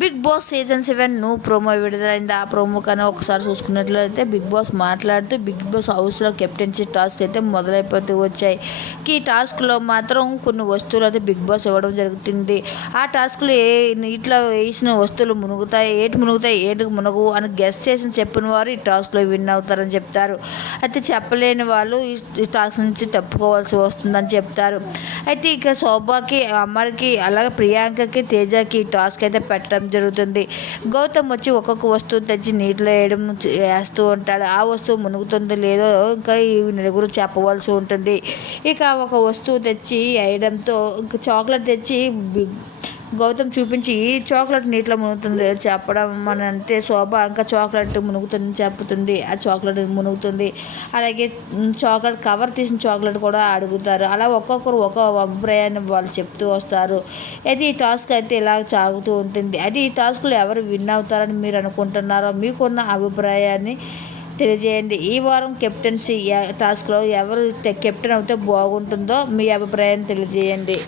Big boss season 7 promo విడుదలైంది. ఆ promo కానీ ఒకసారి చూసుకున్నట్లయితే బిగ్ బాస్ మాట్లాడుతూ బిగ్ బాస్ హౌస్లో కెప్టెన్సీ టాస్క్ అయితే మొదలైపోతూ వచ్చాయి. ఈ టాస్క్లో మాత్రం కొన్ని వస్తువులు అయితే బిగ్ బాస్ ఇవ్వడం జరుగుతుంది. ఆ టాస్క్లో నీటిలో వేసిన వస్తువులు మునుగుతాయి, ఏటికి మునగవు అని గెస్ చేసి చెప్పిన వారు ఈ టాస్క్లో విన్ అవుతారని చెప్తారు. అయితే చెప్పలేని వాళ్ళు ఈ టాస్క్ నుంచి తప్పుకోవాల్సి వస్తుందని చెప్తారు. అయితే ఇక శోభాకి, అమర్కి, అలాగే ప్రియాంకకి, తేజకి ఈ టాస్క్ అయితే పెట్టడం జరుగుతుంది. గౌతమ్ వచ్చి ఒక్కొక్క వస్తువు తెచ్చి నీటిలో వేస్తూ ఉంటాడు. ఆ వస్తువు మునుగుతుందో లేదో ఇంకా ఈ నలుగురు చెప్పవలసి ఉంటుంది. ఇక ఒక వస్తువు తెచ్చి వేయడంతో ఇంకా చాక్లెట్ తెచ్చి గౌతమ్ చూపించి ఈ చాక్లెట్ నీటిలో మునుగుతుంది చెప్పడం అని అంటే శోభ ఇంకా చాక్లెట్ మునుగుతుంది చెప్పుతుంది. ఆ చాక్లెట్ మునుగుతుంది. అలాగే చాక్లెట్ కవర్ తీసిన చాక్లెట్ కూడా అడుగుతారు. అలా ఒక్కొక్కరు ఒక్కొక్క అభిప్రాయాన్ని వాళ్ళు చెప్తూ వస్తారు. అయితే ఈ టాస్క్ అయితే ఇలా సాగుతూ ఉంటుంది. అయితే ఈ టాస్క్లో ఎవరు విన్ అవుతారని మీరు అనుకుంటున్నారో మీకున్న అభిప్రాయాన్ని తెలియజేయండి. ఈ వారం కెప్టెన్సీ టాస్క్లో ఎవరు కెప్టెన్ అవుతే బాగుంటుందో మీ అభిప్రాయాన్ని తెలియజేయండి.